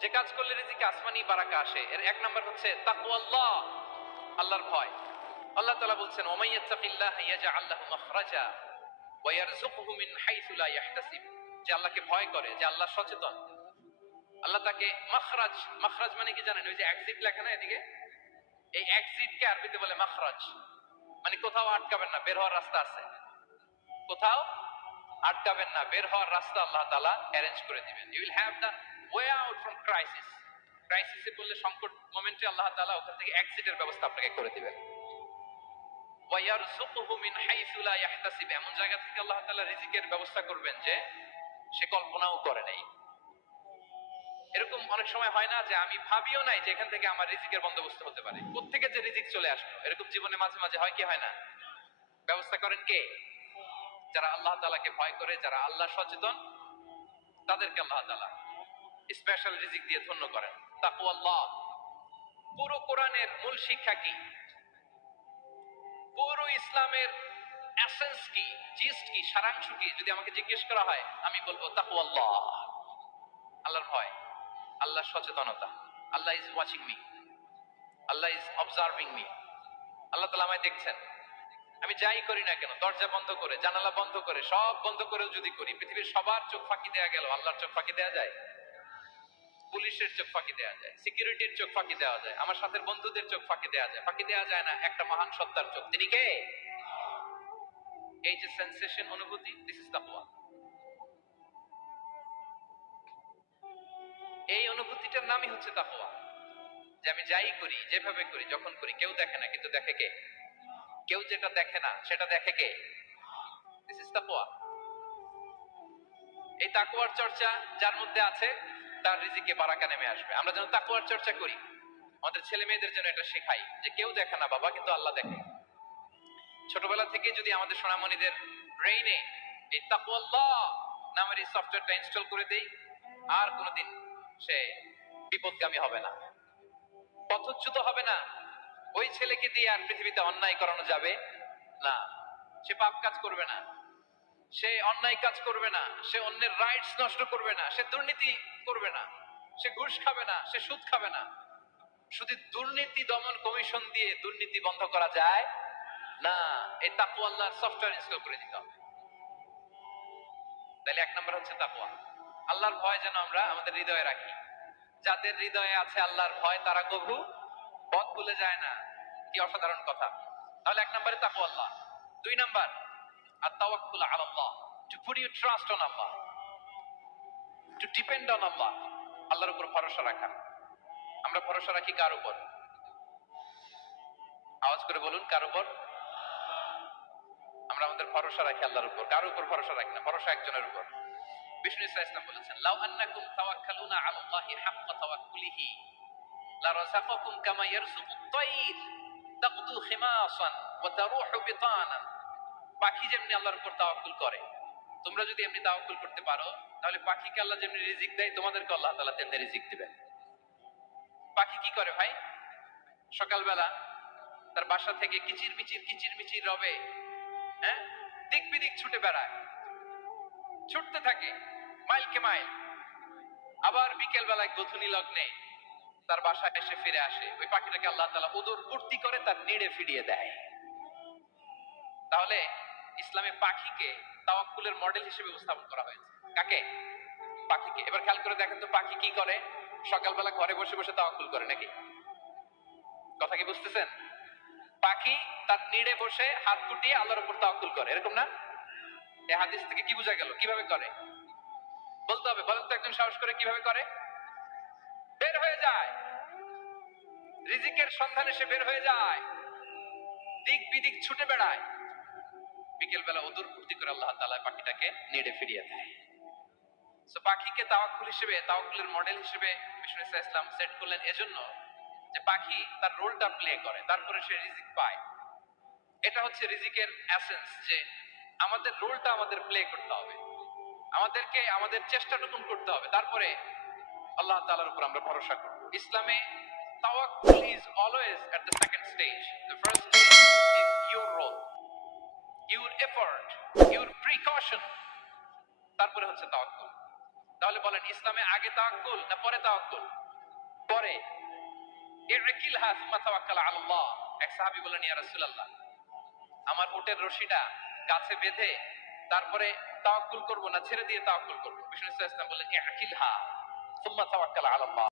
যে কাজ করলে রিজিকে আসমানি বারাকা আসে এর এক নাম্বার হচ্ছে তাকওয়াল্লাহ, আল্লাহর ভয়। আল্লাহ তাআলা বলছেন ওমাই ইয়াত্তাকিল্লাহা ইয়াজআল লাহু মাখরাজা ওয়া ইয়ারযুকহু মিন হাইসু লা ইয়াহতাসিব। যে আল্লাহকে ভয় করে, যে আল্লাহ সচেতন, আল্লাহ তাকে মাখরাজ, মাখরাজ মানে কি জানেন? ওই যে এক্সিট লেখা না এদিকে, এই এক্সিটকে আরবিতে বলে মাখরাজ, মানে কোথাও আটকাবেন না, বের হওয়ার রাস্তা আছে, কোথাও আটকাবেন না, বের হওয়ার রাস্তা আল্লাহ তাআলা অ্যারেঞ্জ করে দিবেন। You will have the way out from crisis. ক্রাইসিসে পড়লে, সংকট মোমেন্টে আল্লাহ তাআলা ওখান থেকে এক্সিটের ব্যবস্থা আপনাকে করে দিবেন। ওয়া ইয়ারযুকহু মিন হাইসু লা ইয়াহতাসিব, এমন জায়গা থেকে আল্লাহ তাআলা রিজিকের ব্যবস্থা করবেন যে সে কল্পনাও করে নাই। এরকম অনেক সময় হয় না যে আমি ভাবিও নাই যে এখান থেকে আমার রিজিকের বন্দোবস্ত হতে পারে, কোত্থেকে যে রিজিক চলে আসলো। এরকম জীবনে মাঝে মাঝে হয় কি হয় না? ব্যবস্থা করেন কে? যারা আল্লাহ তাআলাকে ভয় করে, যারা আল্লাহ সচেতন, তাদেরকে আল্লাহ তাআলা স্পেশাল রিজিক দিয়ে ধন্য করেন। তাকওয়াল্লাহ। পুরো কোরআনের মূল শিক্ষা কি? পুরো ইসলামের এসেন্স কি, জিস্ট কি, সারাংশ কি যদি আমাকে জিজ্ঞেস করা হয়, আমি বলবো তাকওয়াল্লাহ, আল্লাহর ভয়, আল্লাহর সচেতনতা। Allah is watching me, Allah is observing me. আল্লাহ তাআলা আমায় দেখছেন। আমি যাই করি না কেন, দরজা বন্ধ করে, জানালা বন্ধ করে, সব বন্ধ করেও যদি করি, পৃথিবীর সবার চোখ ফাঁকি দেয়া গেল, আল্লাহর চোখ ফাঁকি দেয়া যায়? পুলিশের চোখ ফাঁকি দেয়া যায়, সিকিউরিটির চোখ ফাঁকি দেওয়া যায়, আমার সাথে বন্ধুদের চোখ ফাঁকি দেয়া যায়, ফাঁকি দেয়া যায় না একটা মহান সত্তার চোখ। তিনি কে? এই যে সেন্সেশন, অনুভূতি, দিস ইজ তাকওয়া। এই অনুভূতিটার নামই হচ্ছে তাকওয়া। যে আমি যাই করি, যেভাবে করি, যখন করি, কেউ দেখে না, কিন্তু দেখে কে? কেউ যেটা দেখে না সেটা দেখে কে? দিস ইজ তাকওয়া। এই তাকওয়ার চর্চা যার মধ্যে আছে, তার রিজিকে বারাকা নেমে আসবে। আমরা যেন তাকওয়ার চর্চা করি, আমাদের ছেলে মেয়েদের জন্য এটা শেখাই যে কেউ দেখে না বাবা, কিন্তু আল্লাহ দেখে। ছোটবেলা থেকে যদি আমাদের সোনামণিদের ব্রেইনে এই তাকওয়াল্লাহ নামের এই সফটওয়্যারটা ইনস্টল করে দেই, আর কোনোদিন সে বিপদগামী হবে না, পথচ্যুত হবে না। ওই ছেলেকে দিয়ে আর পৃথিবীতে অন্যায় করানো যাবে না। সে পাপ কাজ করবে না, সে অন্যায় কাজ করবে না, সে অন্যের রাইটস নষ্ট করবে না, সে দুর্নীতি করবে না, সে ঘুষ খাবে না, সে সুদ খাবে না। শুধু দুর্নীতি দমন কমিশন দিয়ে দুর্নীতি বন্ধ করা যায় না, এই তাকওয়া আল্লাহর সফটওয়্যার ইনস্টল করে দিতে হবে। তাহলে এক নম্বর হচ্ছে তাকওয়া। আল্লাহর ভয় যেন আমরা আমাদের হৃদয়ে রাখি। যাদের হৃদয়ে আছে আল্লাহর ভয়, তারা কভু পথ ভুলে যায় না। কি অসাধারণ কথা! তাহলে এক নম্বরে তাকওয়া আল্লাহ। দুই নাম্বার আত-তাওয়াক্কুল আলা আল্লাহ, to put your trust on Allah, to depend on Allah. আল্লাহর উপর ভরসা রাখা। আমরা ভরসা রাখি কার উপর? আওয়াজ করে বলুন, কার উপর? আমরা আমাদের ভরসা রাখি আল্লাহর উপর, কার উপর ভরসা রাখি না। ভরসা একজনের উপর। বিষ্ণু ইসলাম বলেছেন, লাউ আন্নাকুম তাওয়াক্কালুনা আলা আল্লাহি হাক্কা তাওয়াক্কুলিহি লা রাযাকাকুম কামা ইয়ারযুকুত তায়র তাকদু খিমাসান ওয়া তারুহু বিতানান। পাখি যেমনি আল্লাহর উপর তাওয়াক্কুল করে, তোমরা যদি এমনি তাওয়াক্কুল করতে পারো, তাহলে পাখিকে আল্লাহ যেমনি রিজিক দেয়, তোমাদেরকে আল্লাহ তাআলা তেমনি রিজিক দিবেন। পাখি কি করে ভাই? সকালবেলা তার বাসা থেকে কিচির মিচির রবে, হ্যাঁ, দিক বিদিক ছুটে বেড়ায়, ছুটতে থাকে মাইলকে মাইল। আবার বিকেল বেলায় গোধূলি লগ্নে তার বাসায় এসে ফিরে আসে। ওই পাখিটাকে আল্লাহ তাআলা উদর পূর্তি করে তার নিড়ে ফিরিয়ে দেয়। তাহলে ইসলামে পাখিকে তাওয়াক্কুলের মডেল হিসেবে উপস্থাপন করা হয়েছে। কাকে? পাখিকে। এবার খেয়াল করে দেখেন তো পাখি কি করে? সকালবেলা ঘরে বসে বসে তাওয়াক্কুল করে নাকি? কথা কি বুঝতেছেন? পাখি তার নিড়ে বসে হাত গুটিয়ে আল্লাহর উপর তাওয়াক্কুল করে, এরকম না? এই হাদিস থেকে কি বোঝা গেল? কিভাবে করে বলতে হবে। বলেন তো একজন সাহস করে কিভাবে করে? বের হয়ে যায়, রিজিকের সন্ধানে সে বের হয়ে যায়, দিক বিদিক ছুটে বেড়ায়। বিকেল বেলা উদর পূর্তি করে আল্লাহ তাআলা পাখিটাকে নিড়ে ফিরিয়ে দেয়। সো পাখিকে তাওয়াক্কুল হিসেবে, তাওয়াক্কুলের মডেল হিসেবে বিষ্ণু ইসলাম সেট করলেন এজন্য যে পাখি তার রোলটা প্লে করে, তারপরে সে রিজিক পায়। এটা হচ্ছে রিজিকের এসেন্স, যে আমাদের রোলটা আমাদের প্লে করতে হবে, আমাদেরকে আমাদের চেষ্টাটুকুন করতে হবে, তারপরে আল্লাহ তাআলার উপর আমরা ভরসা করব। ইসলামে তাওয়াক্কুল is always at the second stage. The first stage is your role, your effort, your precaution, তারপরে হচ্ছে তাওয়াক্কুল। তাহলে বলেন ইসলামে আগে তাওয়াক্কুল না পরে তাওয়াক্কুল? পরে। ইরকিলহা সুম্মা তাওয়াক্কাল আলা আল্লাহ। এক সাহাবী বললেন, ইয়া রাসূলুল্লাহ, আমার উটের রশিটা গাছে বেঁধে তারপরে তাওয়াক্কুল করব না ছেড়ে দিয়ে তাওয়াক্কুল করব? বিষ্ণু সাল্লাল্লাহু আলাইহি ওয়াসাল্লাম বললেন, ইরকিলহা সুম্মা তাওয়াক্কাল আলা আল্লাহ।